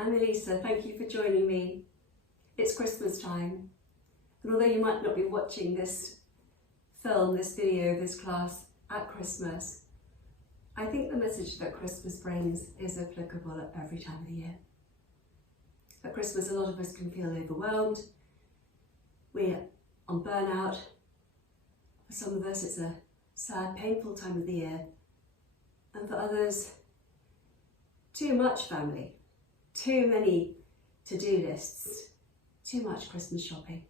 I'm Elisa. Thank you for joining me. It's Christmas time, and although you might not be watching this film, this video, this class at Christmas, I think the message that Christmas brings is applicable at every time of the year. At Christmas, a lot of us can feel overwhelmed. We're on burnout. For some of us, it's a sad, painful time of the year. And for others, too much family, too many to-do lists, too much Christmas shopping.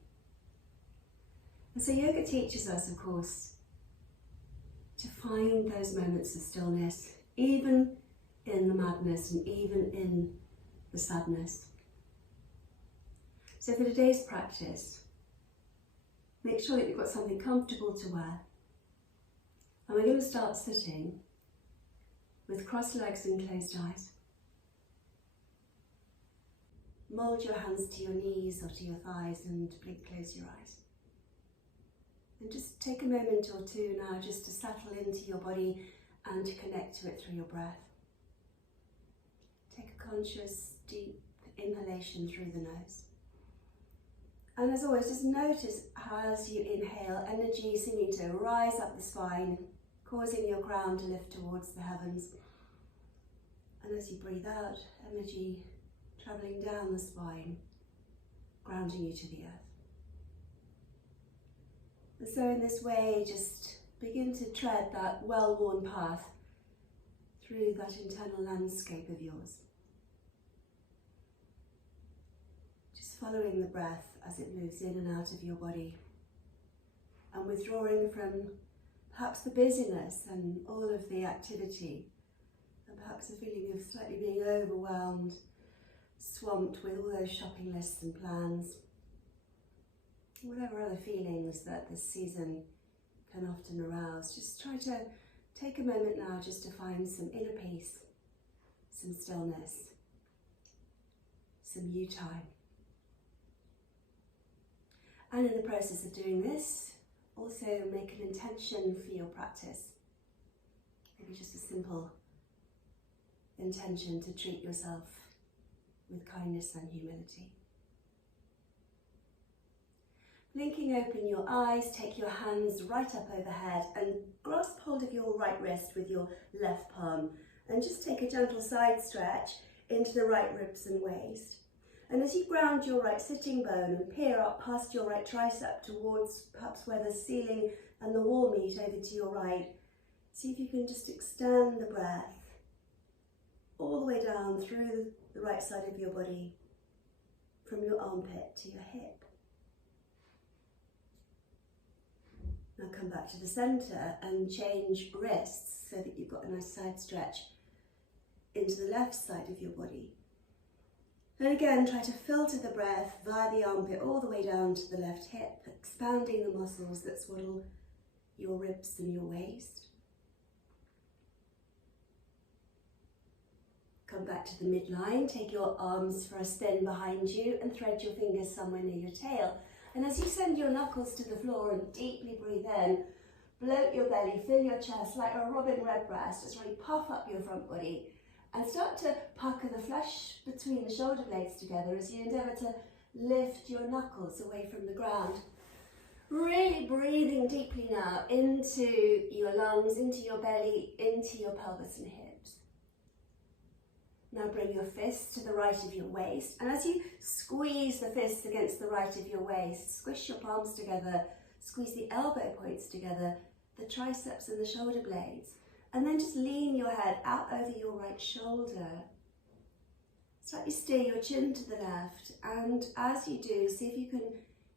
And so yoga teaches us, of course, to find those moments of stillness, even in the madness and even in the sadness. So for today's practice, make sure that you've got something comfortable to wear. And we're going to start sitting with crossed legs and closed eyes. Mould your hands to your knees or to your thighs and close your eyes. And just take a moment or two now just to settle into your body and to connect to it through your breath. Take a conscious, deep inhalation through the nose. And as always, just notice how as you inhale, energy seeming to rise up the spine, causing your crown to lift towards the heavens. And as you breathe out, energy travelling down the spine, grounding you to the earth. And so in this way, just begin to tread that well-worn path through that internal landscape of yours. Just following the breath as it moves in and out of your body, and withdrawing from perhaps the busyness and all of the activity, and perhaps a feeling of slightly being overwhelmed, swamped with all those shopping lists and plans. Whatever other feelings that this season can often arouse, just try to take a moment now just to find some inner peace, some stillness, some you time. And in the process of doing this, also make an intention for your practice. Maybe just a simple intention to treat yourself with kindness and humility. Blinking open your eyes, take your hands right up overhead and grasp hold of your right wrist with your left palm, and just take a gentle side stretch into the right ribs and waist. And as you ground your right sitting bone and peer up past your right tricep towards perhaps where the ceiling and the wall meet over to your right, see if you can just extend the breath all the way down through the right side of your body, from your armpit to your hip. Now come back to the centre and change wrists so that you've got a nice side stretch into the left side of your body. And again, try to filter the breath via the armpit all the way down to the left hip, expanding the muscles that swaddle your ribs and your waist. Come back to the midline, take your arms for a spin behind you and thread your fingers somewhere near your tail. And as you send your knuckles to the floor and deeply breathe in, bloat your belly, fill your chest like a robin redbreast, just really puff up your front body. And start to pucker the flesh between the shoulder blades together as you endeavour to lift your knuckles away from the ground. Really breathing deeply now into your lungs, into your belly, into your pelvis and hips. Now bring your fists to the right of your waist, and as you squeeze the fists against the right of your waist, squish your palms together, squeeze the elbow points together, the triceps and the shoulder blades. And then just lean your head out over your right shoulder. Slightly steer your chin to the left, and as you do, see if you can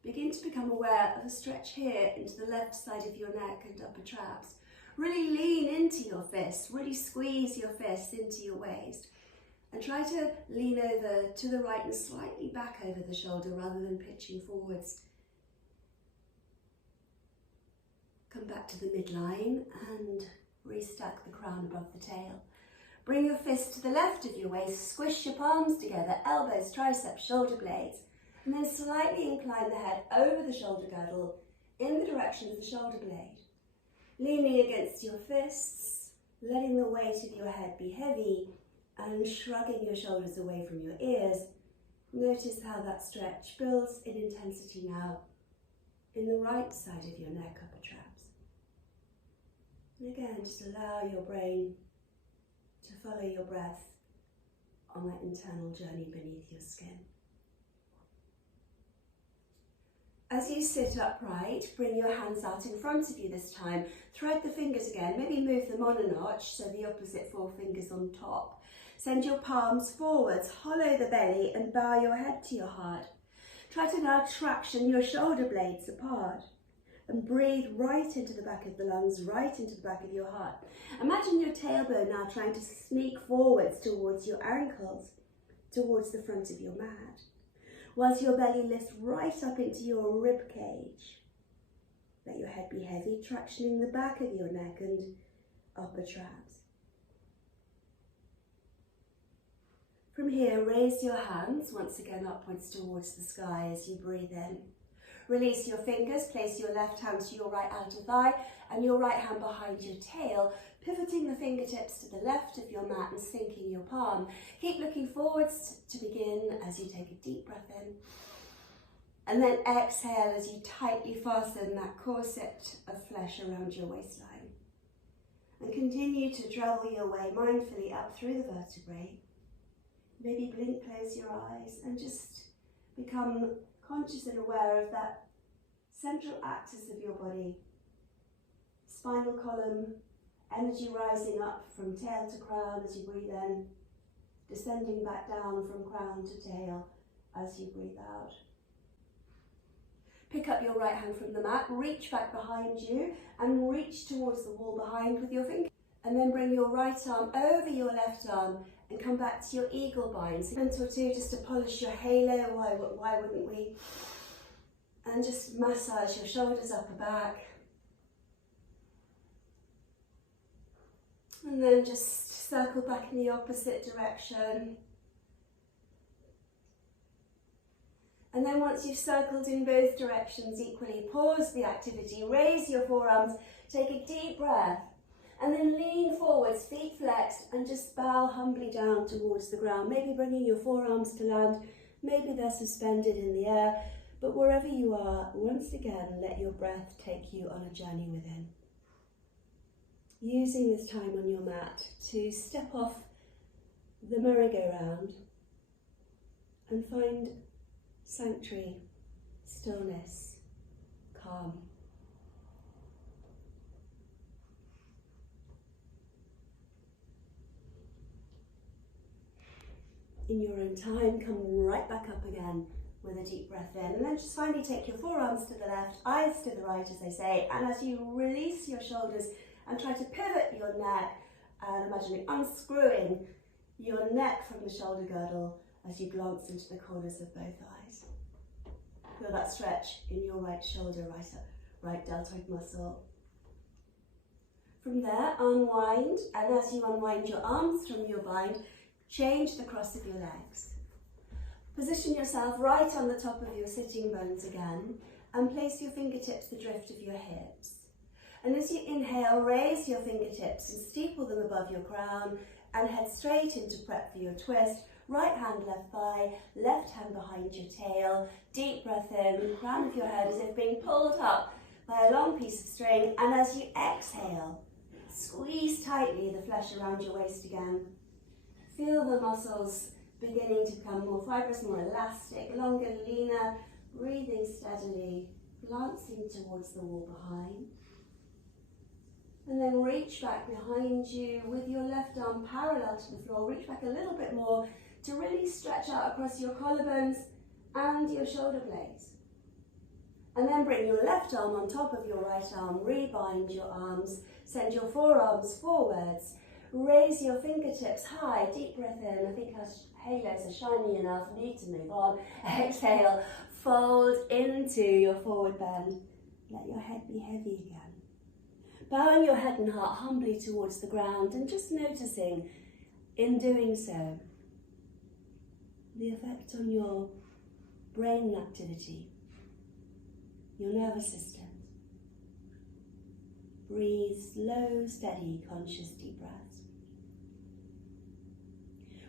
begin to become aware of a stretch here into the left side of your neck and upper traps. Really lean into your fists, really squeeze your fists into your waist, and try to lean over to the right and slightly back over the shoulder rather than pitching forwards. Come back to the midline and restack the crown above the tail. Bring your fist to the left of your waist, squish your palms together, elbows, triceps, shoulder blades, and then slightly incline the head over the shoulder girdle in the direction of the shoulder blade. Leaning against your fists, letting the weight of your head be heavy And shrugging your shoulders away from your ears, notice how that stretch builds in intensity now in the right side of your neck, upper traps. And again, just allow your brain to follow your breath on that internal journey beneath your skin. As you sit upright, bring your hands out in front of you this time. Thread the fingers again, maybe move them on a notch so the opposite forefingers on top. Send your palms forwards, hollow the belly and bow your head to your heart. Try to now traction your shoulder blades apart and breathe right into the back of the lungs, right into the back of your heart. Imagine your tailbone now trying to sneak forwards towards your ankles, towards the front of your mat, whilst your belly lifts right up into your rib cage. Let your head be heavy, tractioning the back of your neck and upper traps. From here, raise your hands once again upwards towards the sky as you breathe in. Release your fingers, place your left hand to your right outer thigh and your right hand behind your tail, pivoting the fingertips to the left of your mat and sinking your palm. Keep looking forwards to begin as you take a deep breath in. And then exhale as you tightly fasten that corset of flesh around your waistline. And continue to travel your way mindfully up through the vertebrae. Maybe blink, close your eyes and just become conscious and aware of that central axis of your body. Spinal column, energy rising up from tail to crown as you breathe in, descending back down from crown to tail as you breathe out. Pick up your right hand from the mat, reach back behind you and reach towards the wall behind with your finger. And then bring your right arm over your left arm and come back to your eagle bind. So a minute or two just to polish your halo, why wouldn't we? And just massage your shoulders up and back. And then just circle back in the opposite direction. And then once you've circled in both directions equally, pause the activity, raise your forearms, take a deep breath. And then lean forwards, feet flexed, and just bow humbly down towards the ground. Maybe bringing your forearms to land, maybe they're suspended in the air. But wherever you are, once again, let your breath take you on a journey within. Using this time on your mat to step off the merry-go-round and find sanctuary, stillness, calm. In your own time, come right back up again with a deep breath in. And then just finally take your forearms to the left, eyes to the right, as I say. And as you release your shoulders and try to pivot your neck, and imagining unscrewing your neck from the shoulder girdle as you glance into the corners of both eyes. Feel that stretch in your right shoulder, right deltoid muscle. From there, unwind. And as you unwind your arms from your bind, change the cross of your legs. Position yourself right on the top of your sitting bones again and place your fingertips the drift of your hips. And as you inhale, raise your fingertips and steeple them above your crown and head straight into prep for your twist. Right hand, left thigh, left hand behind your tail. Deep breath in, crown of your head as if being pulled up by a long piece of string. And as you exhale, squeeze tightly the flesh around your waist again. Feel the muscles beginning to become more fibrous, more elastic, longer, leaner, breathing steadily, glancing towards the wall behind. And then reach back behind you with your left arm parallel to the floor. Reach back a little bit more to really stretch out across your collarbones and your shoulder blades. And then bring your left arm on top of your right arm, rebind your arms, send your forearms forwards. Raise your fingertips high, deep breath in. I think our halos are shiny enough, need to move on. Exhale, fold into your forward bend. Let your head be heavy again. Bowing your head and heart humbly towards the ground and just noticing, in doing so, the effect on your brain activity, your nervous system. Breathe slow, steady, conscious deep breaths.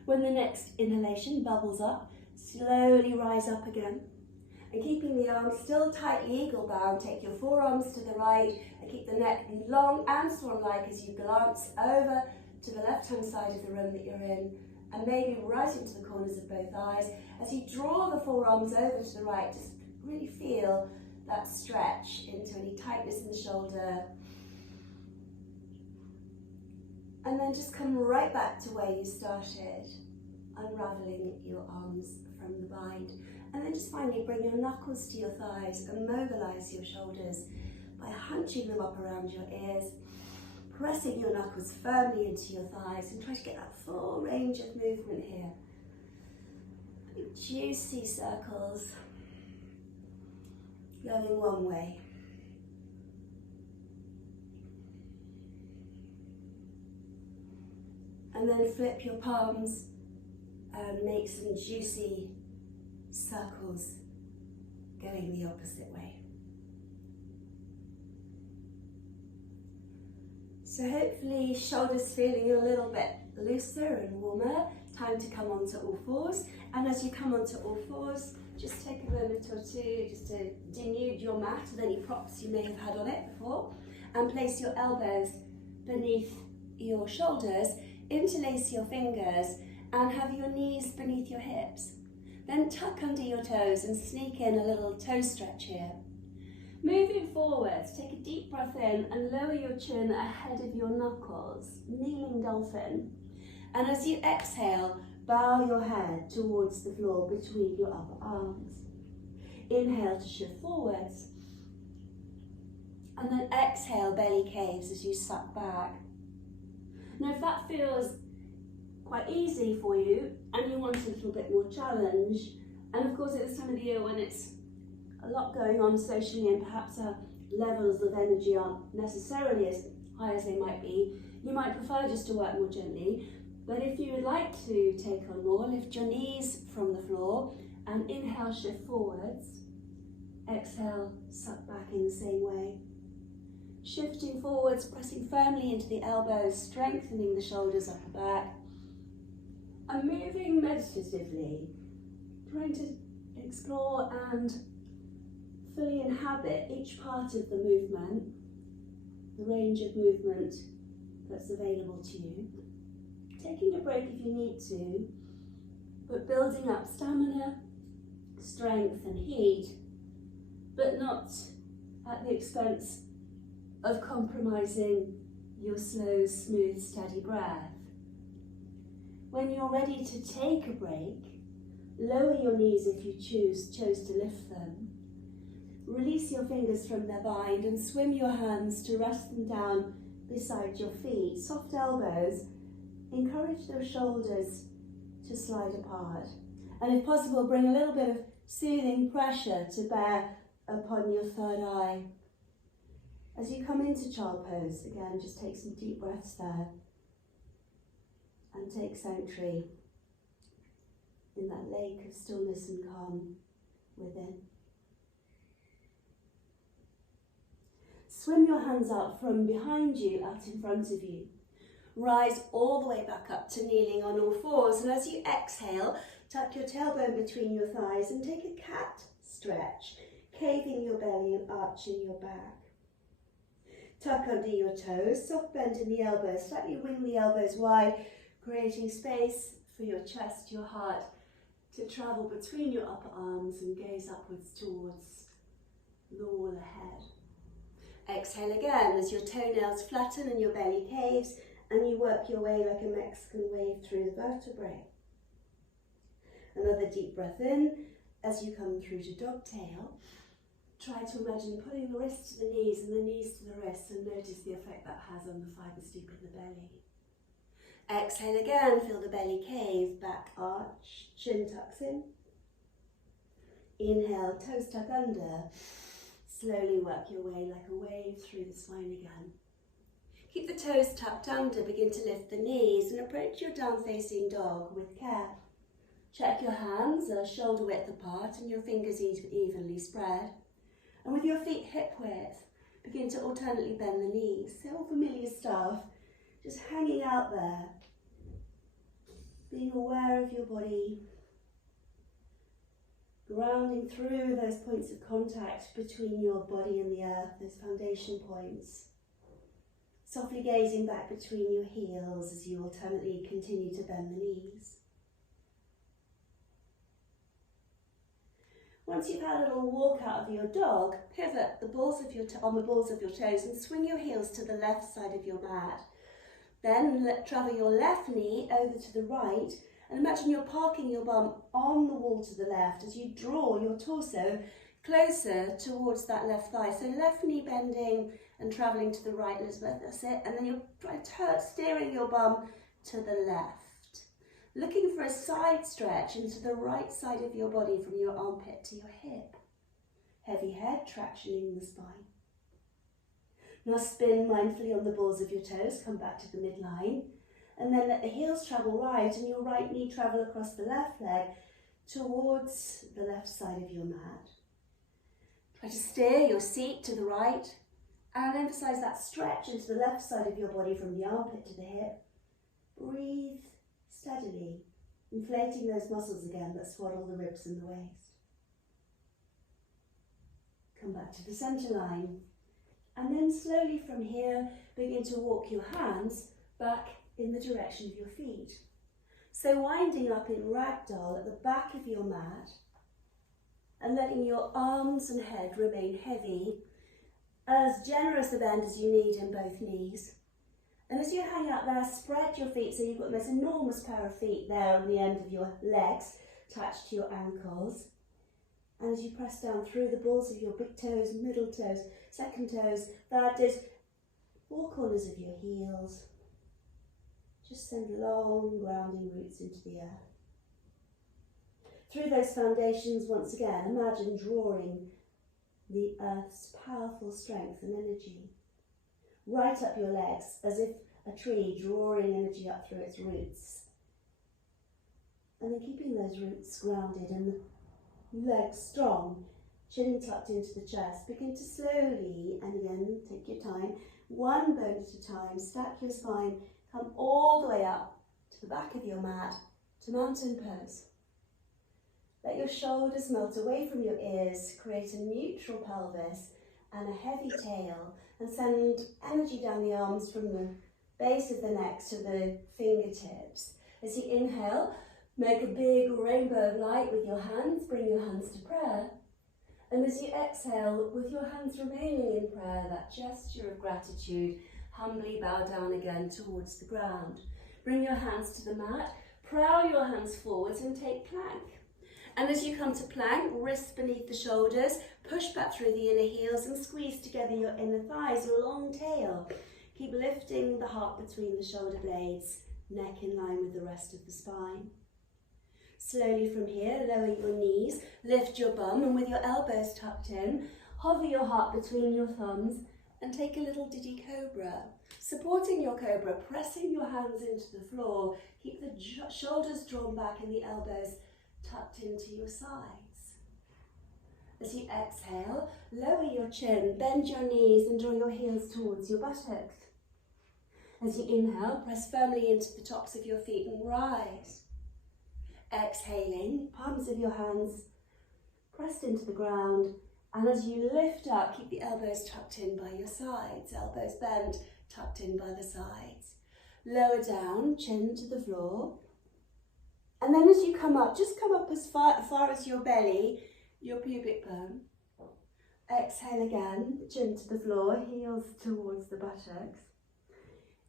When the next inhalation bubbles up, slowly rise up again. And keeping the arms still tightly eagle bound, take your forearms to the right and keep the neck long and swan-like as you glance over to the left-hand side of the room that you're in, and maybe right into the corners of both eyes. As you draw the forearms over to the right, just really feel that stretch into any tightness in the shoulder. And then just come right back to where you started, unraveling your arms from the bind. And then just finally bring your knuckles to your thighs and mobilize your shoulders by hunching them up around your ears, pressing your knuckles firmly into your thighs, and try to get that full range of movement here. Big juicy circles going one way. And then flip your palms and make some juicy circles going the opposite way. So hopefully shoulders feeling a little bit looser and warmer. Time to come onto all fours. And as you come onto all fours, just take a moment or two just to denude your mat of any props you may have had on it before, and place your elbows beneath your shoulders, interlace your fingers, and have your knees beneath your hips. Then tuck under your toes and sneak in a little toe stretch here. Moving forwards, take a deep breath in and lower your chin ahead of your knuckles, kneeling dolphin. And as you exhale, bow your head towards the floor between your upper arms. Inhale to shift forwards. And then exhale, belly caves as you suck back. Now if that feels quite easy for you and you want a little bit more challenge, and of course at this time of the year when it's a lot going on socially and perhaps our levels of energy aren't necessarily as high as they might be, you might prefer just to work more gently. But if you would like to take on more, lift your knees from the floor and inhale, shift forwards. Exhale, suck back in the same way. Shifting forwards, pressing firmly into the elbows, strengthening the shoulders up and back. And moving meditatively, trying to explore and fully inhabit each part of the movement, the range of movement that's available to you. Taking a break if you need to, but building up stamina, strength and heat, but not at the expense of compromising your slow, smooth, steady breath. When you're ready to take a break, lower your knees if you chose to lift them. Release your fingers from their bind and swim your hands to rest them down beside your feet. Soft elbows, encourage those shoulders to slide apart. And if possible, bring a little bit of soothing pressure to bear upon your third eye. As you come into child pose, again, just take some deep breaths there and take sanctuary in that lake of stillness and calm within. Swim your hands out from behind you, out in front of you. Rise all the way back up to kneeling on all fours, and as you exhale, tuck your tailbone between your thighs and take a cat stretch, caving your belly and arching your back. Tuck under your toes, soft bend in the elbows, slightly wing the elbows wide, creating space for your chest, your heart to travel between your upper arms and gaze upwards towards the wall ahead. Exhale again as your toenails flatten and your belly caves, and you work your way like a Mexican wave through the vertebrae. Another deep breath in as you come through to dog tail. Try to imagine pulling the wrists to the knees and the knees to the wrists, and notice the effect that has on the fibers deep in the belly. Exhale again, feel the belly cave, back arch, chin tucks in. Inhale, toes tuck under. Slowly work your way like a wave through the spine again. Keep the toes tucked under, begin to lift the knees and approach your down-facing dog with care. Check your hands are shoulder width apart and your fingers evenly spread. And with your feet hip width, begin to alternately bend the knees. So all familiar stuff, just hanging out there. Being aware of your body, grounding through those points of contact between your body and the earth, those foundation points. Softly gazing back between your heels as you alternately continue to bend the knees. Once you've had a little walk out of your dog, pivot the balls of on the balls of your toes and swing your heels to the left side of your mat. Then travel your left knee over to the right and imagine you're parking your bum on the wall to the left as you draw your torso closer towards that left thigh. So left knee bending and travelling to the right, Elizabeth, that's it. And then you're steering your bum to the left. Looking for a side stretch into the right side of your body from your armpit to your hip. Heavy head, tractioning the spine. Now spin mindfully on the balls of your toes, come back to the midline, and then let the heels travel right and your right knee travel across the left leg towards the left side of your mat. Try to steer your seat to the right and emphasize that stretch into the left side of your body from the armpit to the hip. Breathe steadily, inflating those muscles again that swaddle the ribs and the waist. Come back to the center line. And then slowly from here, begin to walk your hands back in the direction of your feet. So winding up in ragdoll at the back of your mat and letting your arms and head remain heavy, as generous a bend as you need in both knees. And as you hang out there, spread your feet so you've got the most enormous pair of feet there on the end of your legs, touched to your ankles. And as you press down through the balls of your big toes, middle toes, second toes, that is four corners of your heels. Just send long grounding roots into the earth. Through those foundations, once again, imagine drawing the earth's powerful strength and energy right up your legs, as if a tree drawing energy up through its roots. And then keeping those roots grounded and the legs strong, chin tucked into the chest. Begin to slowly, and again, take your time, one bone at a time, stack your spine, come all the way up to the back of your mat, to mountain pose. Let your shoulders melt away from your ears, create a neutral pelvis and a heavy tail, and send energy down the arms from the base of the neck to the fingertips. As you inhale, make a big rainbow of light with your hands, bring your hands to prayer. And as you exhale, with your hands remaining in prayer, that gesture of gratitude, humbly bow down again towards the ground. Bring your hands to the mat, prow your hands forwards and take plank. And as you come to plank, wrists beneath the shoulders, push back through the inner heels and squeeze together your inner thighs, long tail. Keep lifting the heart between the shoulder blades, neck in line with the rest of the spine. Slowly from here, lower your knees, lift your bum, and with your elbows tucked in, hover your heart between your thumbs and take a little diddy cobra. Supporting your cobra, pressing your hands into the floor, keep the shoulders drawn back and the elbows tucked into your sides. As you exhale, lower your chin, bend your knees and draw your heels towards your buttocks. As you inhale, press firmly into the tops of your feet and rise. Exhaling, palms of your hands pressed into the ground, and as you lift up, keep the elbows tucked in by your sides, elbows bent, tucked in by the sides. Lower down, chin to the floor. And then as you come up, just come up as far as your belly, your pubic bone. Exhale again, chin to the floor, heels towards the buttocks.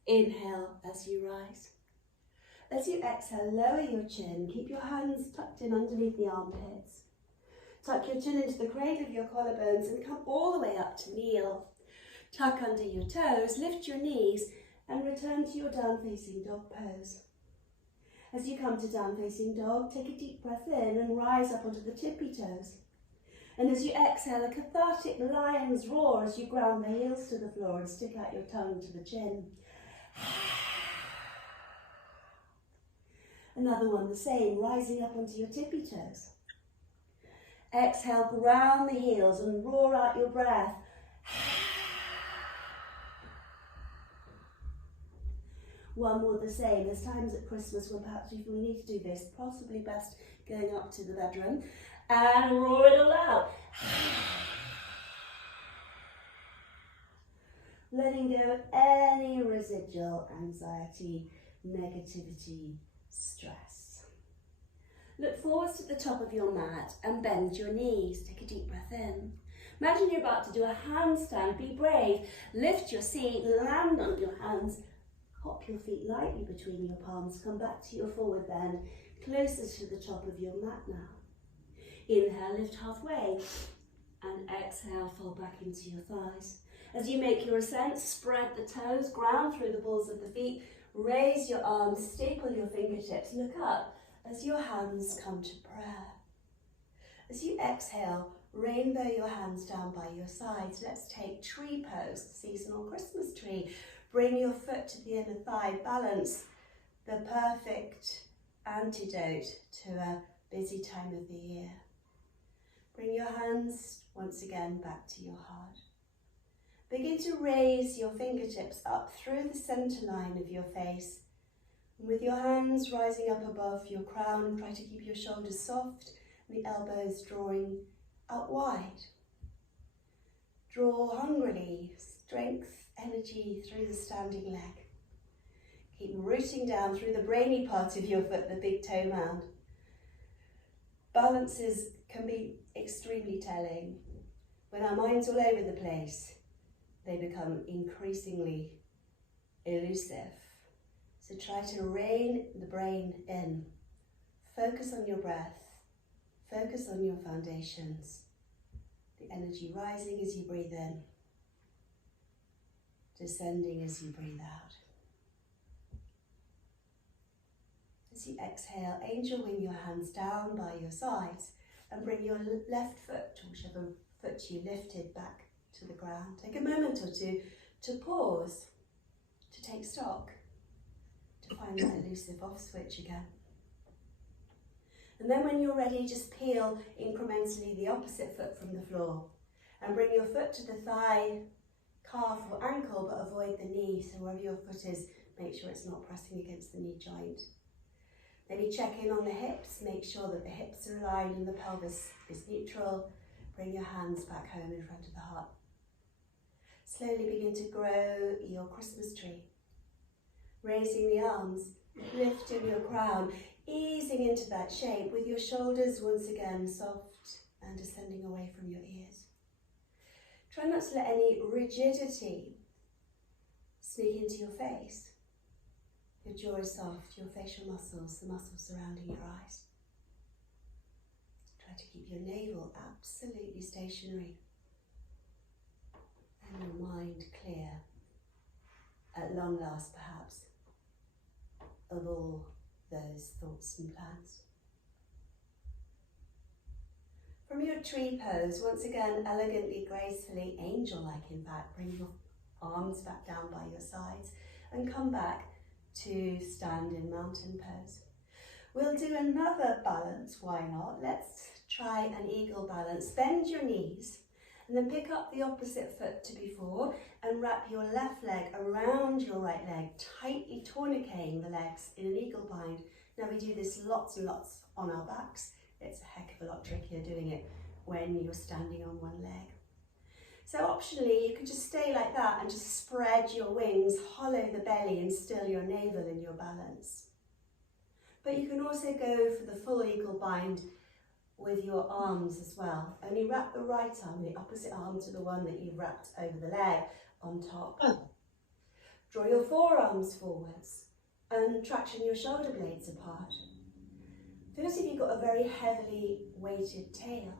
Inhale as you rise. As you exhale, lower your chin, keep your hands tucked in underneath the armpits. Tuck your chin into the cradle of your collarbones and come all the way up to kneel. Tuck under your toes, lift your knees and return to your down-facing dog pose. As you come to down-facing dog, take a deep breath in and rise up onto the tippy toes. And as you exhale, a cathartic lion's roar as you ground the heels to the floor and stick out your tongue to the chin. Another one, the same, rising up onto your tippy toes. Exhale, ground the heels and roar out your breath. one more the same. There's times at Christmas where perhaps we need to do this, possibly best going up to the bedroom, and roar it all out. Letting go of any residual anxiety, negativity, stress. Look forwards to the top of your mat and bend your knees. Take a deep breath in. Imagine you're about to do a handstand. Be brave. Lift your seat, land on your hands. Hop your feet lightly between your palms. Come back to your forward bend, closer to the top of your mat now. Inhale, lift halfway, and exhale, fall back into your thighs. As you make your ascent, spread the toes, ground through the balls of the feet, raise your arms, staple your fingertips, look up as your hands come to prayer. As you exhale, rainbow your hands down by your sides. Let's take tree pose, the seasonal Christmas tree. Bring your foot to the inner thigh, balance, the perfect antidote to a busy time of the year. Bring your hands once again back to your heart. Begin to raise your fingertips up through the center line of your face. And with your hands rising up above your crown, try to keep your shoulders soft and the elbows drawing out wide. Draw hungrily, strength, energy through the standing leg. Keep rooting down through the brainy part of your foot, the big toe mound. Balances can be extremely telling. When our mind's all over the place, they become increasingly elusive. So try to rein the brain in. Focus on your breath. Focus on your foundations. The energy rising as you breathe in, descending as you breathe out. As you exhale, angel wing your hands down by your sides and bring your left foot, or whichever foot you lifted, back to the ground. Take a moment or two to pause, to take stock, to find that elusive off switch again. And then when you're ready, just peel incrementally the opposite foot from the floor and bring your foot to the thigh, calf or ankle, but avoid the knee. So wherever your foot is, make sure it's not pressing against the knee joint. Maybe check in on the hips, make sure that the hips are aligned and the pelvis is neutral. Bring your hands back home in front of the heart. Slowly begin to grow your Christmas tree. Raising the arms, lifting your crown, easing into that shape with your shoulders once again soft and descending away from your ears. Try not to let any rigidity sneak into your face. Your jaw is soft, your facial muscles, the muscles surrounding your eyes. Try to keep your navel absolutely stationary and your mind clear, at long last perhaps, of all those thoughts and plans. From your tree pose, once again, elegantly, gracefully, angel-like in fact, bring your arms back down by your sides and come back to stand in mountain pose. We'll do another balance, why not? Let's try an eagle balance. Bend your knees and then pick up the opposite foot to before and wrap your left leg around your right leg, tightly tourniqueting the legs in an eagle bind. Now we do this lots and lots on our backs. It's a heck of a lot trickier doing it when you're standing on one leg. So optionally, you can just stay like that and just spread your wings, hollow the belly and still your navel in your balance. But you can also go for the full eagle bind with your arms as well. Only wrap the right arm, the opposite arm to the one that you've wrapped over the leg, on top. Draw your forearms forwards and traction your shoulder blades apart. Feel as if you've got a very heavily weighted tail.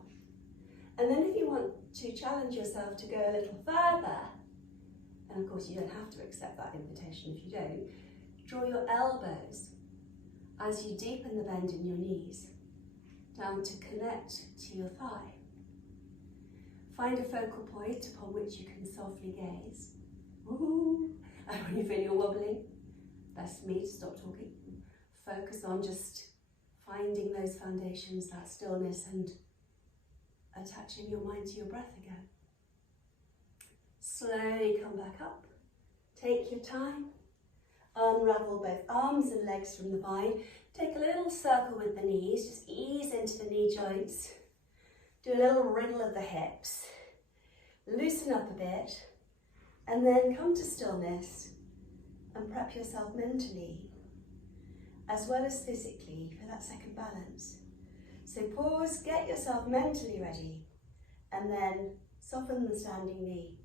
And then if you want to challenge yourself to go a little further, and of course you don't have to accept that invitation if you don't, draw your elbows as you deepen the bend in your knees down to connect to your thigh. Find a focal point upon which you can softly gaze. Ooh. And when you feel you're wobbling, that's me to stop talking. Focus on just finding those foundations, that stillness, and attaching your mind to your breath again. Slowly come back up. Take your time. Unravel both arms and legs from the bind. Take a little circle with the knees, just ease into the knee joints. Do a little wriggle of the hips. Loosen up a bit, and then come to stillness and prep yourself mentally, as well as physically, for that second balance. So pause, get yourself mentally ready, and then soften the standing knee.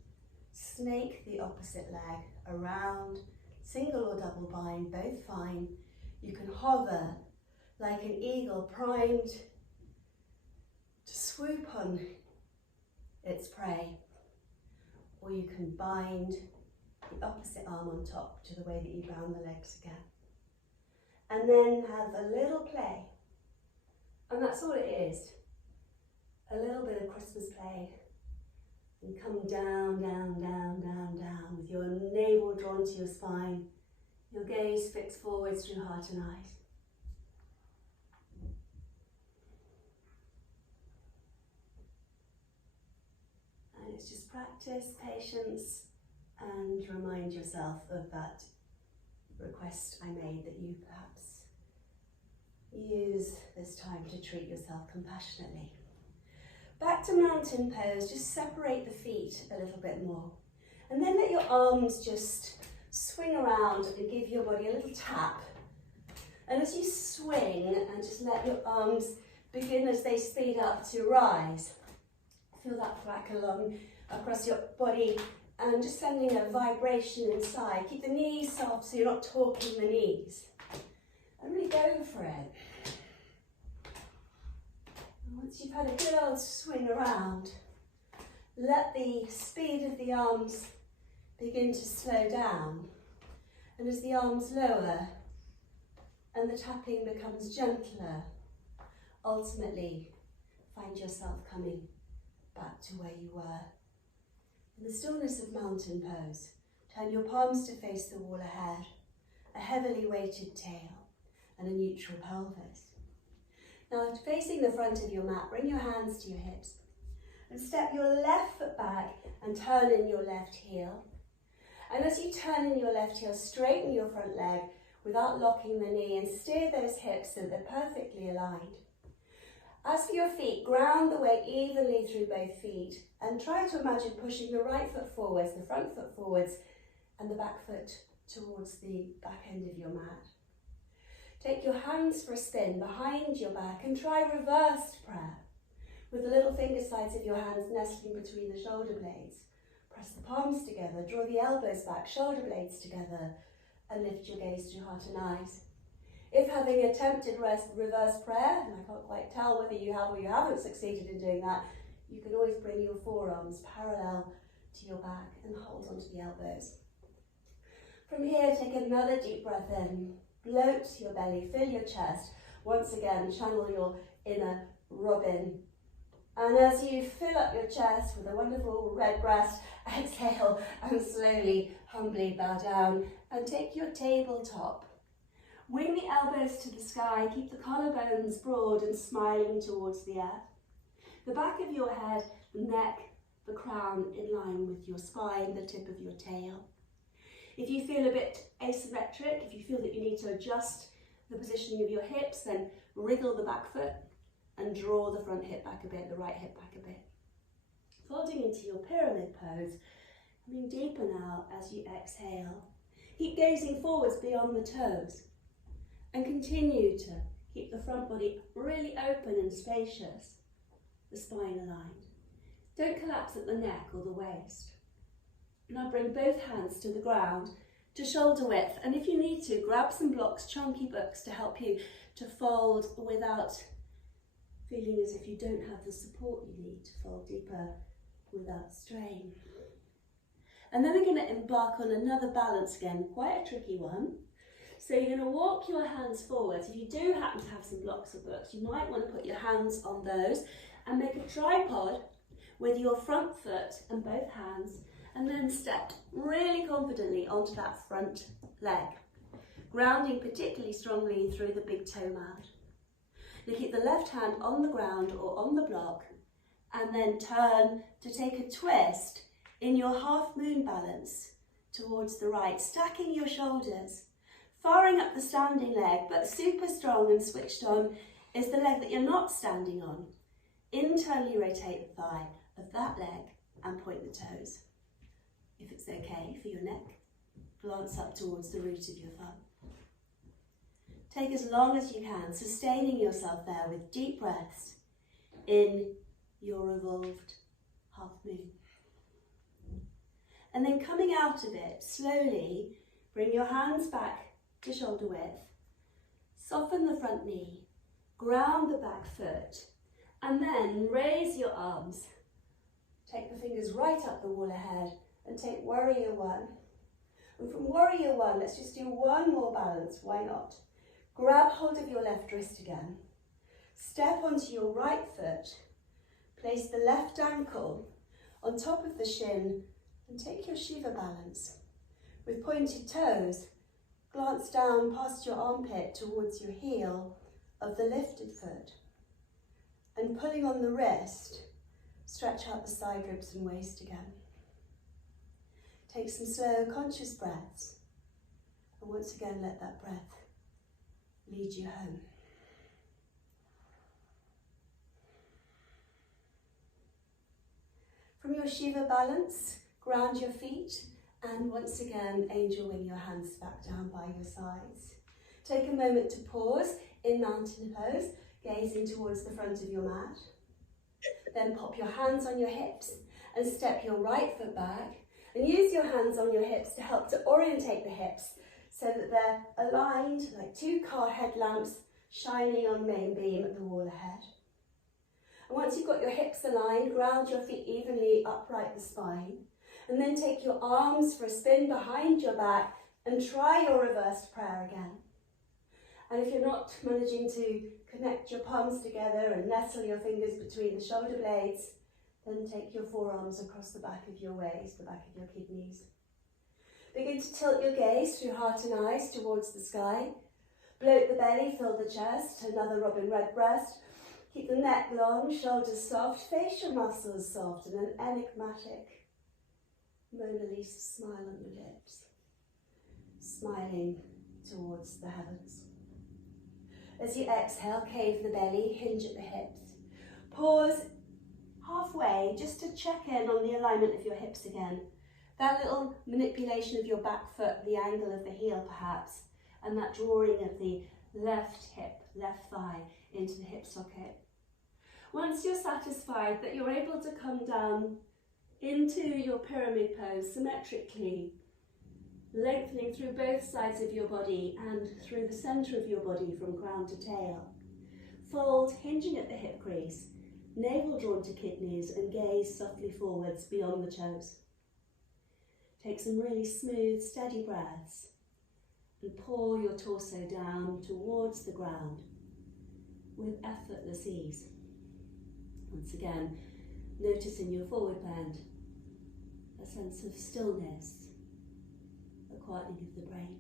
Snake the opposite leg around, single or double bind, both fine. You can hover like an eagle primed to swoop on its prey, or you can bind the opposite arm on top to the way that you bound the legs again. And then have a little play, and that's all it is, a little bit of Christmas play. And come down, down, down, down, down, with your navel drawn to your spine, your gaze fixed forwards through heart and eyes. And it's just practice, patience, and remind yourself of that request I made, that you perhaps use this time to treat yourself compassionately. Back to mountain pose, just separate the feet a little bit more. And then let your arms just swing around and give your body a little tap. And as you swing, and just let your arms begin as they speed up to rise. Feel that flack along across your body and just sending a vibration inside. Keep the knees soft so you're not torquing the knees. And really go for it. Once you've had a good old swing around, let the speed of the arms begin to slow down. And as the arms lower and the tapping becomes gentler, ultimately find yourself coming back to where you were. In the stillness of mountain pose, turn your palms to face the wall ahead, a heavily weighted tail and a neutral pelvis. Now, facing the front of your mat, bring your hands to your hips and step your left foot back and turn in your left heel. And as you turn in your left heel, straighten your front leg without locking the knee and steer those hips so they're perfectly aligned. As for your feet, ground the weight evenly through both feet and try to imagine pushing the right foot forwards, the front foot forwards, and the back foot towards the back end of your mat. Take your hands for a spin behind your back and try reversed prayer, with the little finger sides of your hands nestling between the shoulder blades. Press the palms together, draw the elbows back, shoulder blades together, and lift your gaze to heart and eyes. If having attempted reverse prayer, and I can't quite tell whether you have or you haven't succeeded in doing that, you can always bring your forearms parallel to your back and hold onto the elbows. From here, take another deep breath in. Bloat your belly, fill your chest. Once again, channel your inner Robin. And as you fill up your chest with a wonderful red breast, exhale and slowly, humbly bow down and take your tabletop. Wing the elbows to the sky, keep the collarbones broad and smiling towards the earth. The back of your head, the neck, the crown in line with your spine, the tip of your tail. If you feel a bit asymmetric, if you feel that you need to adjust the positioning of your hips, then wriggle the back foot and draw the front hip back a bit, the right hip back a bit. Folding into your pyramid pose, coming deeper now as you exhale. Keep gazing forwards beyond the toes and continue to keep the front body really open and spacious, the spine aligned. Don't collapse at the neck or the waist. Now bring both hands to the ground to shoulder width, and if you need to, grab some blocks, chunky books to help you to fold without feeling as if you don't have the support you need to fold deeper without strain. And then we're going to embark on another balance again, quite a tricky one. So you're going to walk your hands forwards. If you do happen to have some blocks of books, you might want to put your hands on those and make a tripod with your front foot and both hands, and then step really confidently onto that front leg, grounding particularly strongly through the big toe mat. Now keep the left hand on the ground or on the block, and then turn to take a twist in your half moon balance towards the right, stacking your shoulders Firing up the standing leg, but super strong and switched on, is the leg that you're not standing on. Internally rotate the thigh of that leg and point the toes. If it's okay for your neck, glance up towards the root of your thumb. Take as long as you can, sustaining yourself there with deep breaths in your revolved half moon. And then coming out of it, slowly bring your hands back to shoulder width, soften the front knee, ground the back foot, and then raise your arms. Take the fingers right up the wall ahead and take warrior one. And from warrior one, let's just do one more balance, why not? Grab hold of your left wrist again. Step onto your right foot. Place the left ankle on top of the shin and take your Shiva balance. With pointed toes, glance down past your armpit towards your heel of the lifted foot. And pulling on the wrist, stretch out the side ribs and waist again. Take some slow, conscious breaths. And once again, let that breath lead you home. From your Shiva balance, ground your feet and once again, angel wing your hands back down by your sides. Take a moment to pause in mountain pose, gazing towards the front of your mat. Then pop your hands on your hips and step your right foot back and use your hands on your hips to help to orientate the hips so that they're aligned like two car headlamps shining on main beam at the wall ahead. And once you've got your hips aligned, ground your feet evenly upright the spine, and then take your arms for a spin behind your back and try your reversed prayer again. And if you're not managing to connect your palms together and nestle your fingers between the shoulder blades, then take your forearms across the back of your waist, the back of your kidneys. Begin to tilt your gaze through heart and eyes towards the sky. Bloat the belly, fill the chest, another robin redbreast. Keep the neck long, shoulders soft, facial muscles soft, and an enigmatic Mona Lisa smile on your lips, smiling towards the heavens. As you exhale, cave the belly, hinge at the hips. Pause halfway just to check in on the alignment of your hips again. That little manipulation of your back foot, the angle of the heel perhaps, and that drawing of the left hip, left thigh into the hip socket. Once you're satisfied that you're able to come down into your pyramid pose symmetrically, lengthening through both sides of your body and through the centre of your body from crown to tail. Fold, hinging at the hip crease, navel drawn to kidneys and gaze softly forwards beyond the toes. Take some really smooth, steady breaths and pour your torso down towards the ground with effortless ease. Once again, noticing your forward bend, a sense of stillness, a quietening of the brain.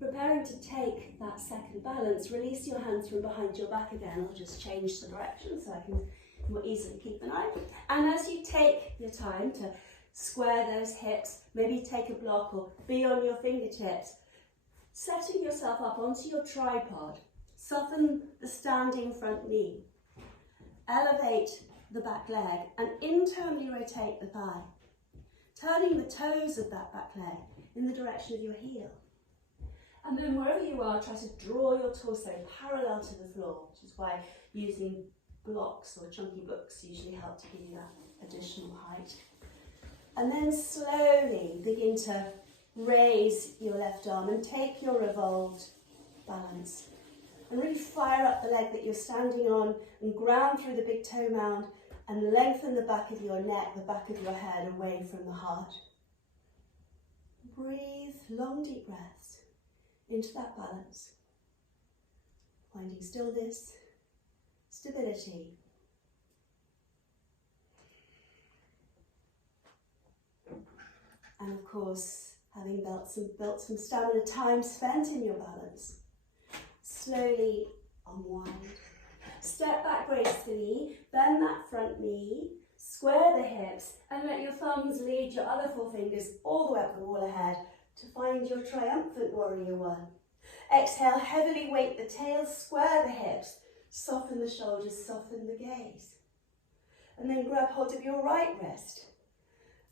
Preparing to take that second balance, release your hands from behind your back again. I'll just change the direction so I can more easily keep an eye. And as you take your time to square those hips, maybe take a block or be on your fingertips, setting yourself up onto your tripod, soften the standing front knee, elevate the back leg and internally rotate the thigh, turning the toes of that back leg in the direction of your heel. And then wherever you are, try to draw your torso parallel to the floor, which is why using blocks or chunky books usually help to give you that additional height. And then slowly begin to raise your left arm and take your revolved balance. And really fire up the leg that you're standing on and ground through the big toe mound and lengthen the back of your neck, the back of your head away from the heart. Breathe long, deep breaths into that balance, finding stillness, stability. And of course, having built some stamina, time spent in your balance, slowly unwind. Step back gracefully, bend that front knee, square the hips, and let your thumbs lead your other four fingers all the way up the wall ahead to find your triumphant warrior one. Exhale, heavily weight the tail, square the hips, soften the shoulders, soften the gaze. And then grab hold of your right wrist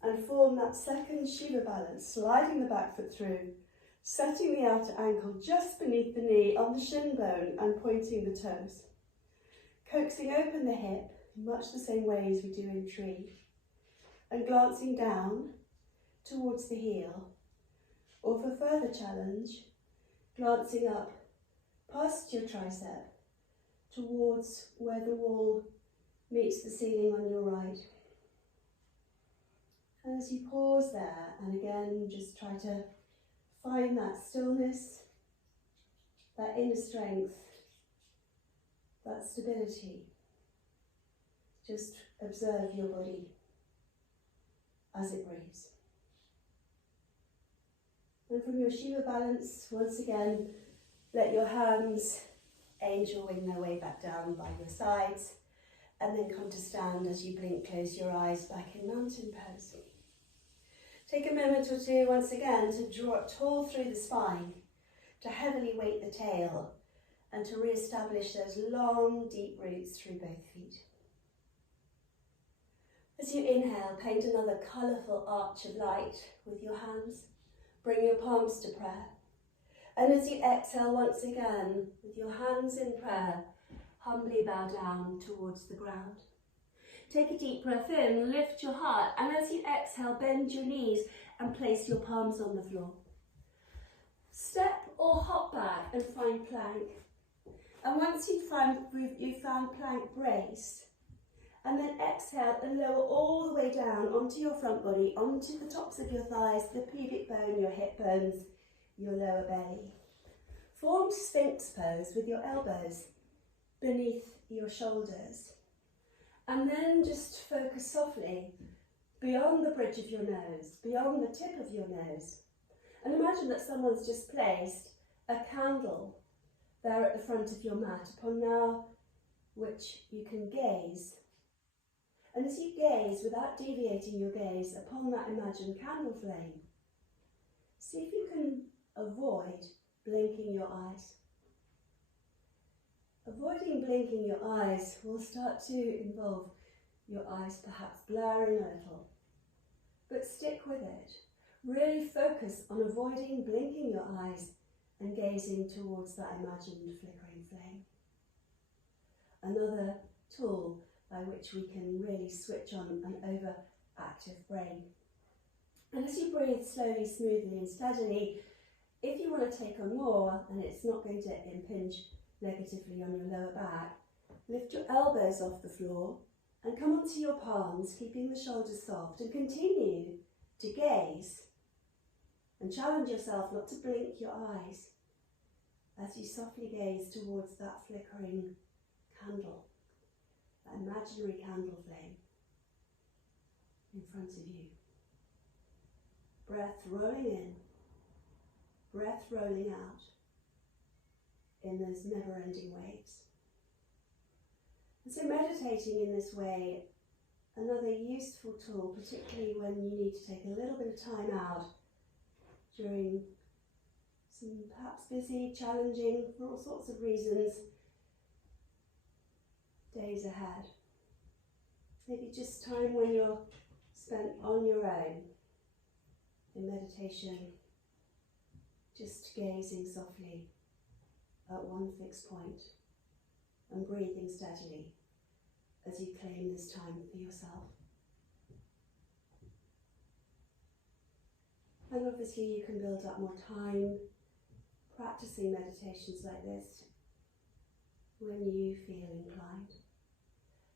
and form that second Shiva balance, sliding the back foot through, setting the outer ankle just beneath the knee on the shin bone and pointing the toes. Coaxing open the hip, much the same way as we do in tree, and glancing down towards the heel, or for further challenge, glancing up past your tricep towards where the wall meets the ceiling on your right. And as you pause there, and again, just try to find that stillness, that inner strength, that stability. Just observe your body as it breathes. And from your Shiva balance, once again, let your hands angel wing their way back down by your sides, and then come to stand as you blink, close your eyes back in mountain pose. Take a moment or two once again to draw tall through the spine, to heavily weight the tail, and to re-establish those long, deep roots through both feet. As you inhale, paint another colourful arch of light with your hands. Bring your palms to prayer. And as you exhale once again, with your hands in prayer, humbly bow down towards the ground. Take a deep breath in, lift your heart, and as you exhale, bend your knees and place your palms on the floor. Step or hop back and find plank. And once you've found plank, brace, and then exhale and lower all the way down onto your front body, onto the tops of your thighs, the pubic bone, your hip bones, your lower belly. Form Sphinx pose with your elbows beneath your shoulders. And then just focus softly beyond the bridge of your nose, beyond the tip of your nose. And imagine that someone's just placed a candle there at the front of your mat, upon now which you can gaze. And as you gaze, without deviating your gaze upon that imagined candle flame, see if you can avoid blinking your eyes. Avoiding blinking your eyes will start to involve your eyes perhaps blurring a little, but stick with it. Really focus on avoiding blinking your eyes and gazing towards that imagined flickering flame. Another tool by which we can really switch on an overactive brain. And as you breathe slowly, smoothly and steadily, if you want to take on more and it's not going to impinge negatively on your lower back, lift your elbows off the floor and come onto your palms, keeping the shoulders soft, and continue to gaze and challenge yourself not to blink your eyes as you softly gaze towards that flickering candle, that imaginary candle flame in front of you. Breath rolling in, breath rolling out in those never-ending waves. And so meditating in this way, another useful tool, particularly when you need to take a little bit of time out during some perhaps busy, challenging, for all sorts of reasons, days ahead. Maybe just time when you're spent on your own in meditation, just gazing softly at one fixed point and breathing steadily as you claim this time for yourself. And obviously you can build up more time practicing meditations like this when you feel inclined.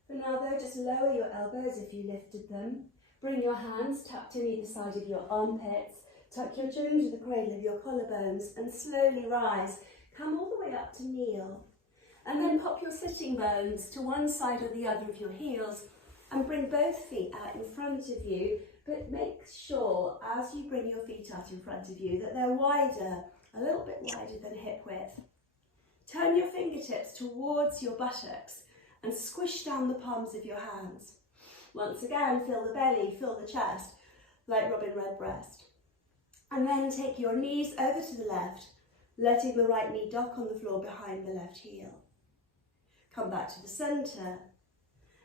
For now though, just lower your elbows if you lifted them. Bring your hands tucked in either side of your armpits. Tuck your chin into the cradle of your collarbones and slowly rise. Come all the way up to kneel. And then pop your sitting bones to one side or the other of your heels and bring both feet out in front of you, but make sure as you bring your feet out in front of you that they're wider, a little bit wider than hip width. Turn your fingertips towards your buttocks and squish down the palms of your hands. Once again, feel the belly, feel the chest, like Robin Redbreast. And then take your knees over to the left, letting the right knee dock on the floor behind the left heel. Come back to the centre,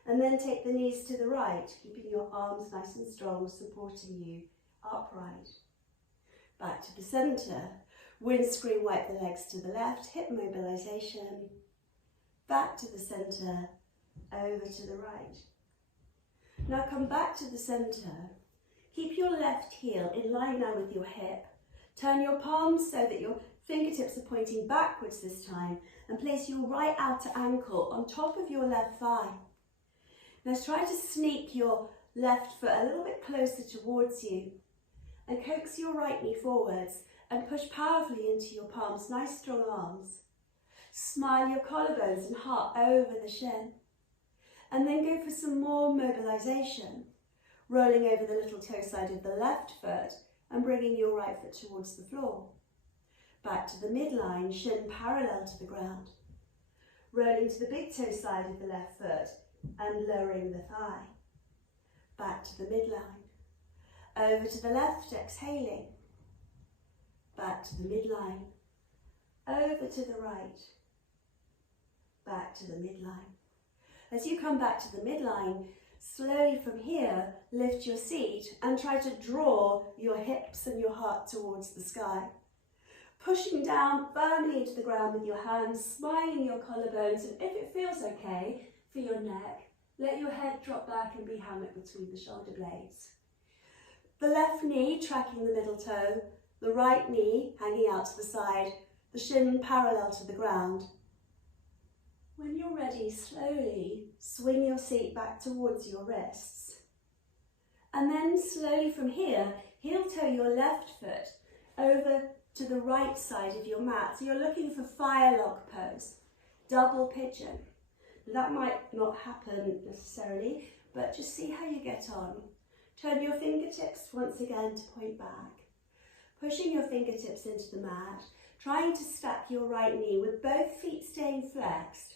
and then take the knees to the right, keeping your arms nice and strong, supporting you upright. Back to the centre, windscreen wipe the legs to the left, hip mobilisation. Back to the centre, over to the right. Now come back to the centre. Keep your left heel in line now with your hip. Turn your palms so that your fingertips are pointing backwards this time, and place your right outer ankle on top of your left thigh. Now try to sneak your left foot a little bit closer towards you and coax your right knee forwards and push powerfully into your palms, nice strong arms. Smile your collarbones and heart over the shin. And then go for some more mobilisation, rolling over the little toe side of the left foot and bringing your right foot towards the floor. Back to the midline, shin parallel to the ground. Rolling to the big toe side of the left foot and lowering the thigh. Back to the midline. Over to the left, exhaling. Back to the midline. Over to the right. Back to the midline. As you come back to the midline, slowly from here, lift your seat and try to draw your hips and your heart towards the sky. Pushing down firmly into the ground with your hands, smiling your collarbones, and if it feels okay for your neck, let your head drop back and be hammock between the shoulder blades. The left knee tracking the middle toe, the right knee hanging out to the side, the shin parallel to the ground. When you're ready, slowly swing your seat back towards your wrists. And then slowly from here, heel toe your left foot over to the right side of your mat. So you're looking for fire log pose, double pigeon. That might not happen necessarily, but just see how you get on. Turn your fingertips once again to point back. Pushing your fingertips into the mat, trying to stack your right knee with both feet staying flexed.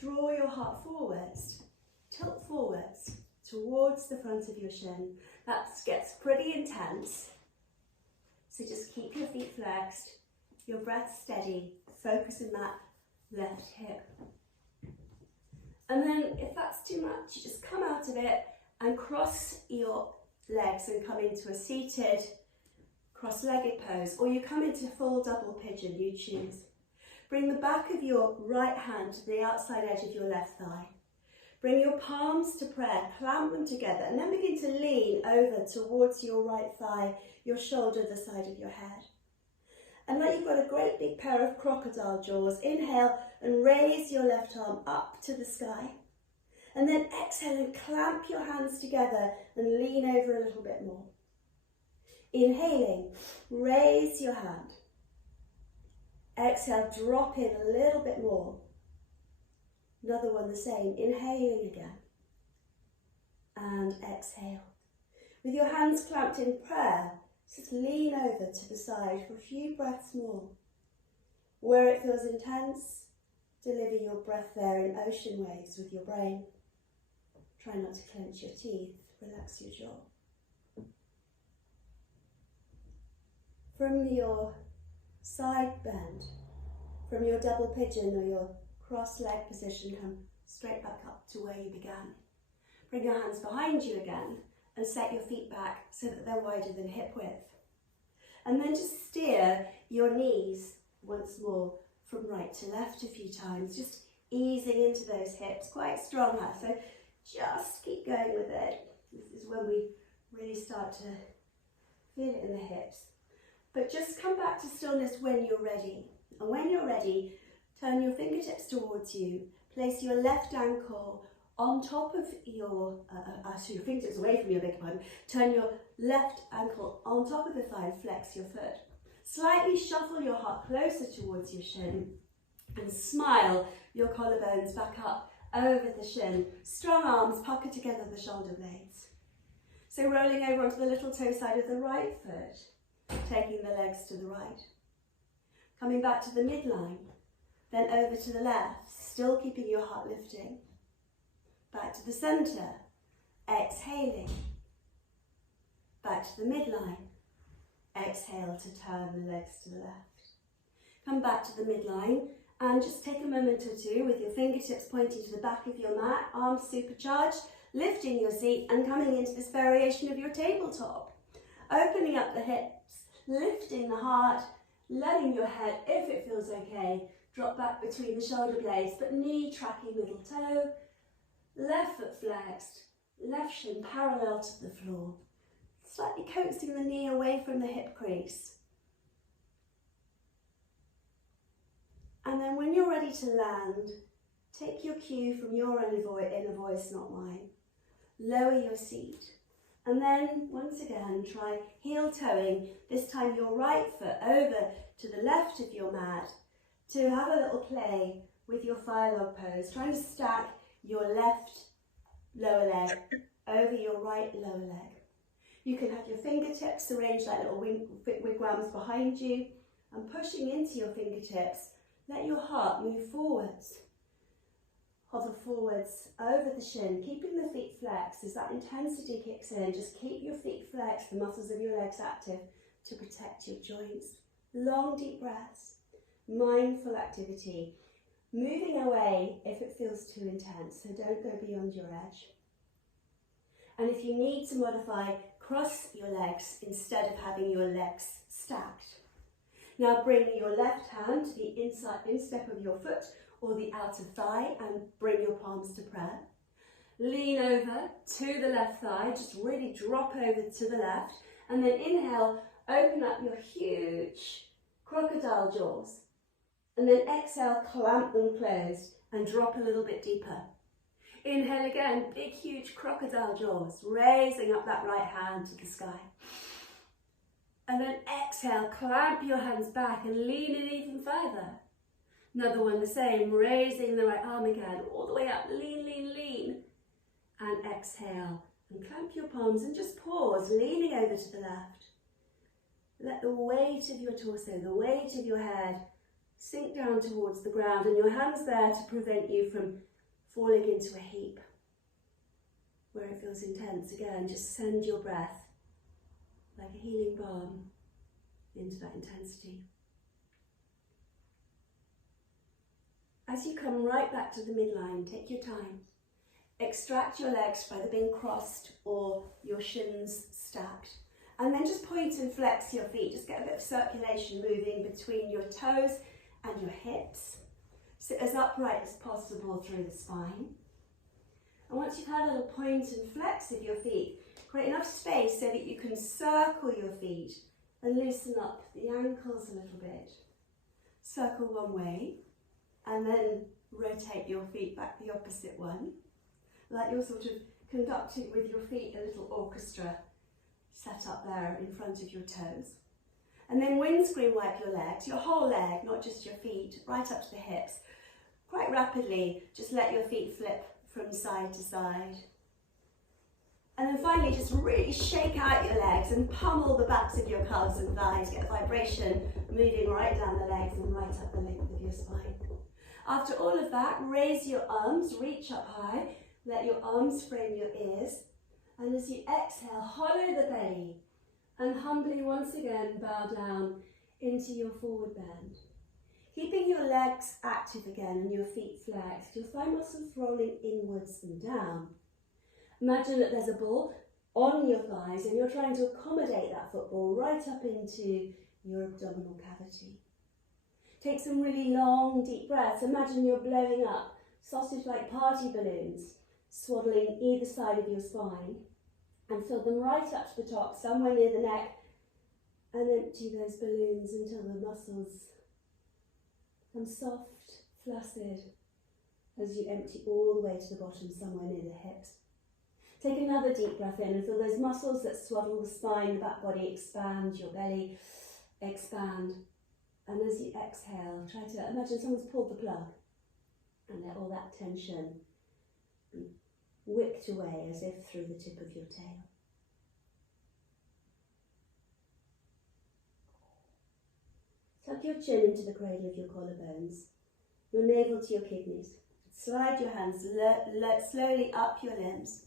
Draw your heart forwards, tilt forwards towards the front of your shin. That gets pretty intense. So just keep your feet flexed, your breath steady, focus in that left hip. And then if that's too much, you just come out of it and cross your legs and come into a seated cross-legged pose, or you come into full double pigeon, you choose. Bring the back of your right hand to the outside edge of your left thigh. Bring your palms to prayer, clamp them together, and then begin to lean over towards your right thigh, your shoulder, the side of your head. And like you've got a great big pair of crocodile jaws, inhale and raise your left arm up to the sky. And then exhale and clamp your hands together and lean over a little bit more. Inhaling, raise your hand. Exhale, drop in a little bit more. Another one the same, inhaling again. And exhale. With your hands clamped in prayer, just lean over to the side for a few breaths more. Where it feels intense, deliver your breath there in ocean waves with your brain. Try not to clench your teeth, relax your jaw. From your side bend, from your double pigeon or your cross-leg position, come straight back up to where you began. Bring your hands behind you again and set your feet back so that they're wider than hip width. And then just steer your knees once more from right to left a few times, just easing into those hips, quite strong here. So just keep going with it. This is when we really start to feel it in the hips. But just come back to stillness when you're ready. And when you're ready, turn your fingertips towards you. Place your left ankle on top of your, so your fingertips away from your big one. Turn your left ankle on top of the thigh and flex your foot. Slightly shuffle your heart closer towards your shin and smile your collarbones back up over the shin. Strong arms, pucker together the shoulder blades. So rolling over onto the little toe side of the right foot. Taking the legs to the right. Coming back to the midline, then over to the left, still keeping your heart lifting. Back to the centre, exhaling. Back to the midline, Exhale to turn the legs to the left. Come back to the midline and just take a moment or two with your fingertips pointing to the back of your mat, arms supercharged, lifting your seat and coming into this variation of your tabletop. Opening up the hips, lifting the heart, letting your head, if it feels okay, drop back between the shoulder blades, but knee tracking middle toe, left foot flexed, left shin parallel to the floor. Slightly coaxing the knee away from the hip crease. And then when you're ready to land, take your cue from your inner voice, not mine. Lower your seat. And then, once again, try heel toeing, this time your right foot over to the left of your mat to have a little play with your fire log pose, trying to stack your left lower leg over your right lower leg. You can have your fingertips arranged like little wigwams behind you, and pushing into your fingertips, let your heart move forwards. Hover forwards over the shin, keeping the feet flexed as that intensity kicks in. Just keep your feet flexed, the muscles of your legs active to protect your joints. Long deep breaths, mindful activity, moving away if it feels too intense, so don't go beyond your edge. And if you need to modify, cross your legs instead of having your legs stacked. Now bring your left hand to the instep of your foot or the outer thigh and bring your palms to prayer. Lean over to the left thigh, just really drop over to the left, and then inhale, open up your huge crocodile jaws, and then exhale, clamp them closed and drop a little bit deeper. Inhale again, big huge crocodile jaws, raising up that right hand to the sky. And then exhale, clamp your hands back and lean in even further. Another one the same, raising the right arm again, all the way up, lean, lean, lean. And exhale, and clamp your palms and just pause, leaning over to the left. Let the weight of your torso, the weight of your head, sink down towards the ground, and your hands there to prevent you from falling into a heap where it feels intense. Again, just send your breath like a healing balm into that intensity. As you come right back to the midline, take your time. Extract your legs by being crossed or your shins stacked. And then just point and flex your feet. Just get a bit of circulation moving between your toes and your hips. Sit as upright as possible through the spine. And once you've had a little point and flex of your feet, create enough space so that you can circle your feet and loosen up the ankles a little bit. Circle one way and then rotate your feet back the opposite one. Like you're sort of conducting with your feet a little orchestra set up there in front of your toes. And then windscreen wipe your legs, your whole leg, not just your feet, right up to the hips. Quite rapidly, just let your feet flip from side to side. And then finally, just really shake out your legs and pummel the backs of your calves and thighs. Get vibration moving right down the legs and right up the length of your spine. After all of that, raise your arms, reach up high. Let your arms frame your ears. And as you exhale, hollow the belly. And humbly once again bow down into your forward bend. Keeping your legs active again and your feet flexed, you'll find muscles rolling inwards and down. Imagine that there's a ball on your thighs and you're trying to accommodate that football right up into your abdominal cavity. Take some really long, deep breaths. Imagine you're blowing up sausage-like party balloons, swaddling either side of your spine, and fill them right up to the top, somewhere near the neck, and empty those balloons until the muscles become soft, flaccid, as you empty all the way to the bottom, somewhere near the hips. Take another deep breath in and feel those muscles that swaddle the spine, the back body expand, your belly expand. And as you exhale, try to imagine someone's pulled the plug and let all that tension be whipped away as if through the tip of your tail. Tuck your chin into the cradle of your collarbones, your navel to your kidneys. Slide your hands slowly up your limbs.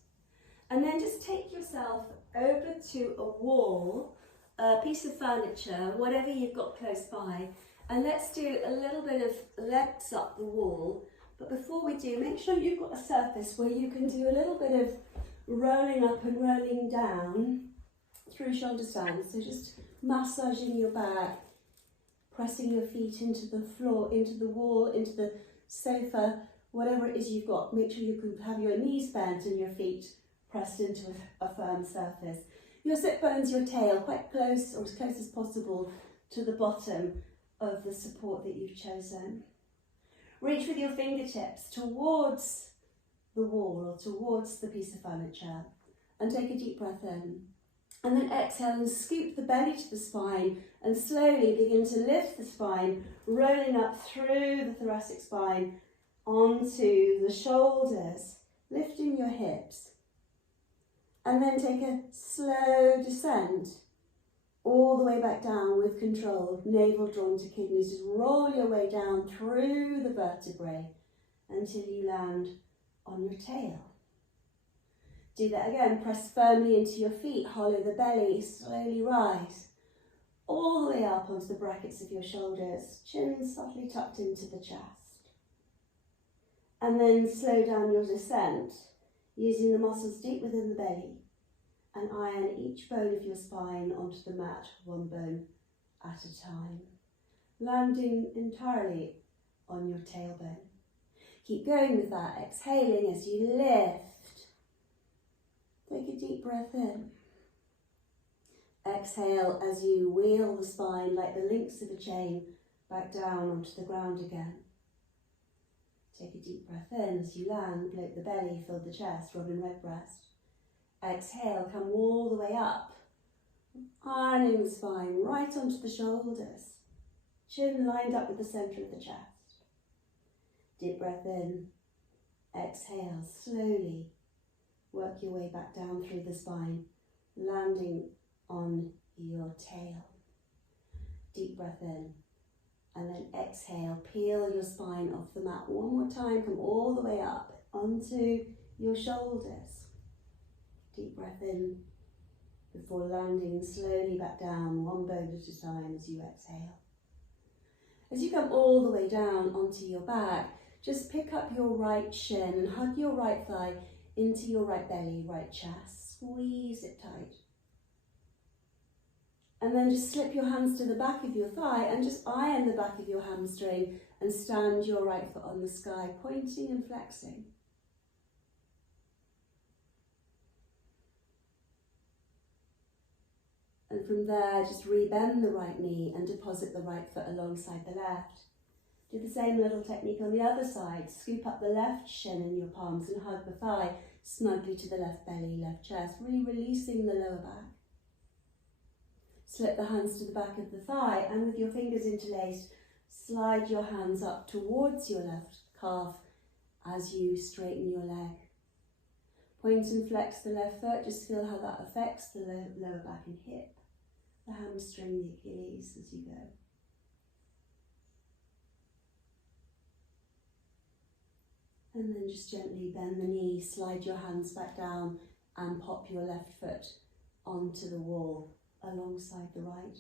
And then just take yourself over to a wall a piece of furniture, whatever you've got close by, and let's do a little bit of legs up the wall. But before we do, make sure you've got a surface where you can do a little bit of rolling up and rolling down through shoulder stands. So just massaging your back, pressing your feet into the floor, into the wall, into the sofa, whatever it is you've got. Make sure you can have your knees bent and your feet pressed into a firm surface. Your sit bones, your tail, quite close or as close as possible to the bottom of the support that you've chosen. Reach with your fingertips towards the wall or towards the piece of furniture and take a deep breath in. And then exhale and scoop the belly to the spine and slowly begin to lift the spine, rolling up through the thoracic spine onto the shoulders, lifting your hips. And then take a slow descent all the way back down with control, navel drawn to kidneys. Just roll your way down through the vertebrae until you land on your tail. Do that again, press firmly into your feet, hollow the belly, slowly rise all the way up onto the brackets of your shoulders, chin softly tucked into the chest. And then slow down your descent, using the muscles deep within the belly, and iron each bone of your spine onto the mat, one bone at a time, landing entirely on your tailbone. Keep going with that, exhaling as you lift. Take a deep breath in. Exhale as you wheel the spine like the links of a chain back down onto the ground again. Take a deep breath in as you land, bloat the belly, fill the chest, robin redbreast. Exhale, come all the way up, ironing the spine right onto the shoulders, chin lined up with the centre of the chest. Deep breath in, exhale, slowly work your way back down through the spine, landing on your tail. Deep breath in, and then exhale, peel your spine off the mat. One more time, come all the way up onto your shoulders. Deep breath in before landing slowly back down, one bone at a time as you exhale. As you come all the way down onto your back, just pick up your right shin and hug your right thigh into your right belly, right chest. Squeeze it tight. And then just slip your hands to the back of your thigh and just iron the back of your hamstring and stand your right foot on the sky, pointing and flexing. And from there, just rebend the right knee and deposit the right foot alongside the left. Do the same little technique on the other side. Scoop up the left shin in your palms and hug the thigh snugly to the left belly, left chest, really releasing the lower back. Slip the hands to the back of the thigh and with your fingers interlaced, slide your hands up towards your left calf as you straighten your leg. Point and flex the left foot, just feel how that affects the lower back and hip, the hamstring, the Achilles as you go. And then just gently bend the knee, slide your hands back down and pop your left foot onto the wall alongside the right.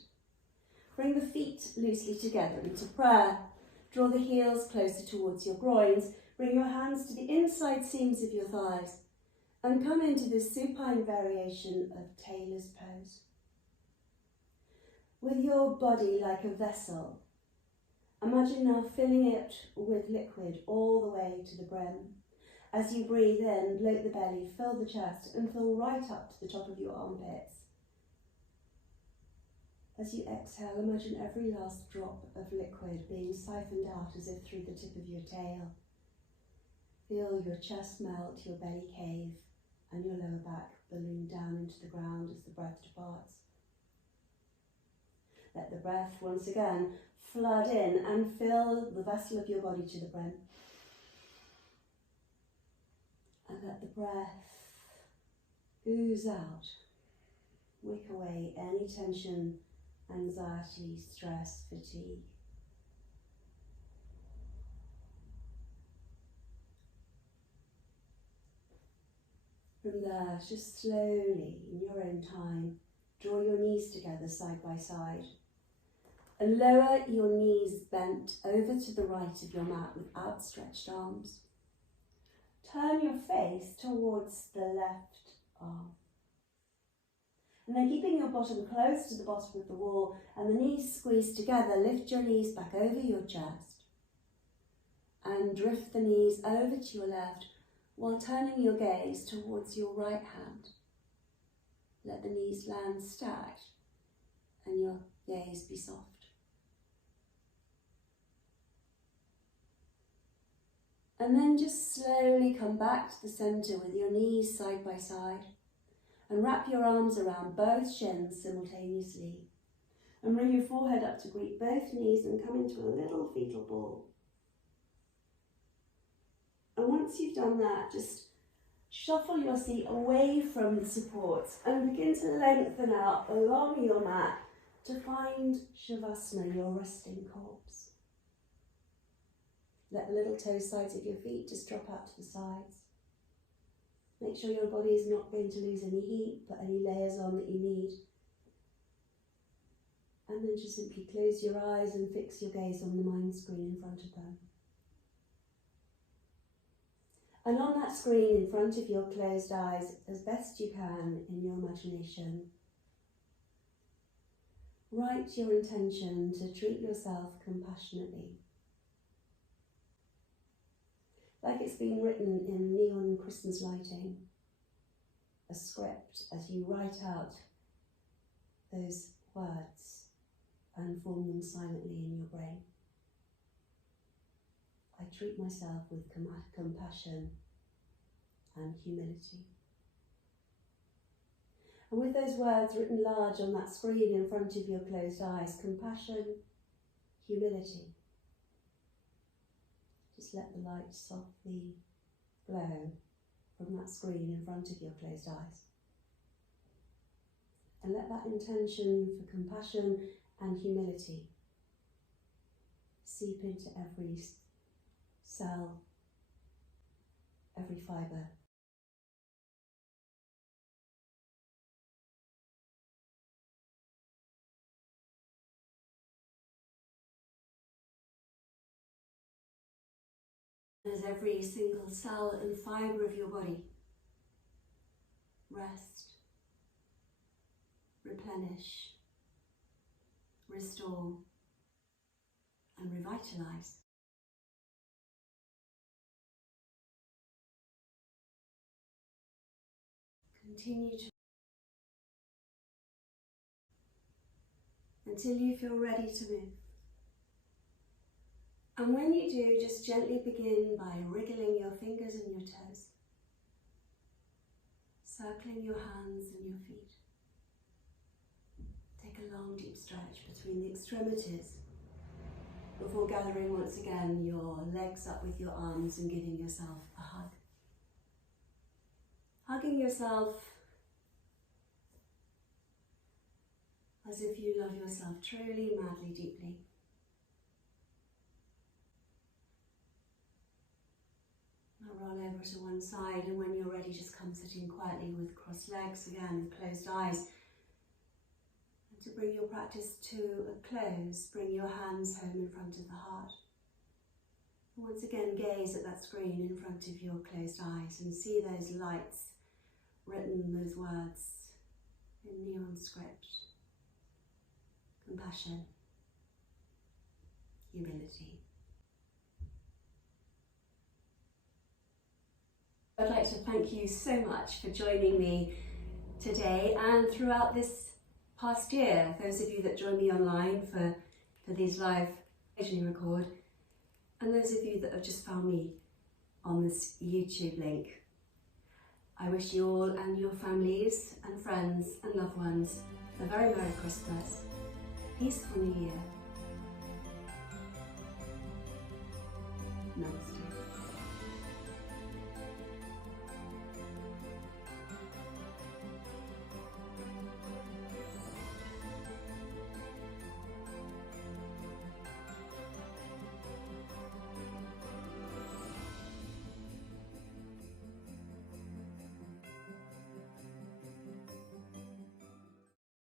Bring the feet loosely together into prayer. Draw the heels closer towards your groins. Bring your hands to the inside seams of your thighs and come into this supine variation of tailor's pose. With your body like a vessel, imagine now filling it with liquid all the way to the brim. As you breathe in, bloat the belly, fill the chest and fill right up to the top of your armpits. As you exhale, imagine every last drop of liquid being siphoned out as if through the tip of your tail. Feel your chest melt, your belly cave, and your lower back balloon down into the ground as the breath departs. Let the breath once again flood in and fill the vessel of your body to the brim. And let the breath ooze out. Wick away any tension, anxiety, stress, fatigue. From there, just slowly, in your own time, draw your knees together side by side. And lower your knees bent over to the right of your mat with outstretched arms. Turn your face towards the left arm. And then keeping your bottom close to the bottom of the wall and the knees squeezed together, lift your knees back over your chest and drift the knees over to your left while turning your gaze towards your right hand. Let the knees land stacked and your gaze be soft. And then just slowly come back to the centre with your knees side by side and wrap your arms around both shins simultaneously. And bring your forehead up to greet both knees and come into a little fetal ball. And once you've done that, just shuffle your seat away from the supports and begin to lengthen out along your mat to find Shavasana, your resting corpse. Let the little toe sides of your feet just drop out to the sides. Make sure your body is not going to lose any heat, put any layers on that you need. And then just simply close your eyes and fix your gaze on the mind screen in front of them. And on that screen in front of your closed eyes, as best you can in your imagination, write your intention to treat yourself compassionately. Like it's been written in neon Christmas lighting, a script as you write out those words and form them silently in your brain. I treat myself with compassion and humility. And with those words written large on that screen in front of your closed eyes, compassion, humility, just let the light softly glow from that screen in front of your closed eyes. And let that intention for compassion and humility seep into every cell, every fibre. As every single cell and fibre of your body rest, replenish, restore and revitalise. Continue to until you feel ready to move. And when you do, just gently begin by wriggling your fingers and your toes, circling your hands and your feet. Take a long deep stretch between the extremities before gathering once again your legs up with your arms and giving yourself a hug. Hugging yourself as if you love yourself truly, madly, deeply. Now roll over to one side, and when you're ready, just come sitting quietly with crossed legs again, closed eyes. And to bring your practice to a close, bring your hands home in front of the heart. And once again, gaze at that screen in front of your closed eyes and see those lights written, those words in neon script. Compassion, humility. I'd like to thank you so much for joining me today and throughout this past year. Those of you that join me online for these live, occasionally record, and those of you that have just found me on this YouTube link. I wish you all and your families and friends and loved ones a very Merry Christmas, peaceful New Year. Namaste.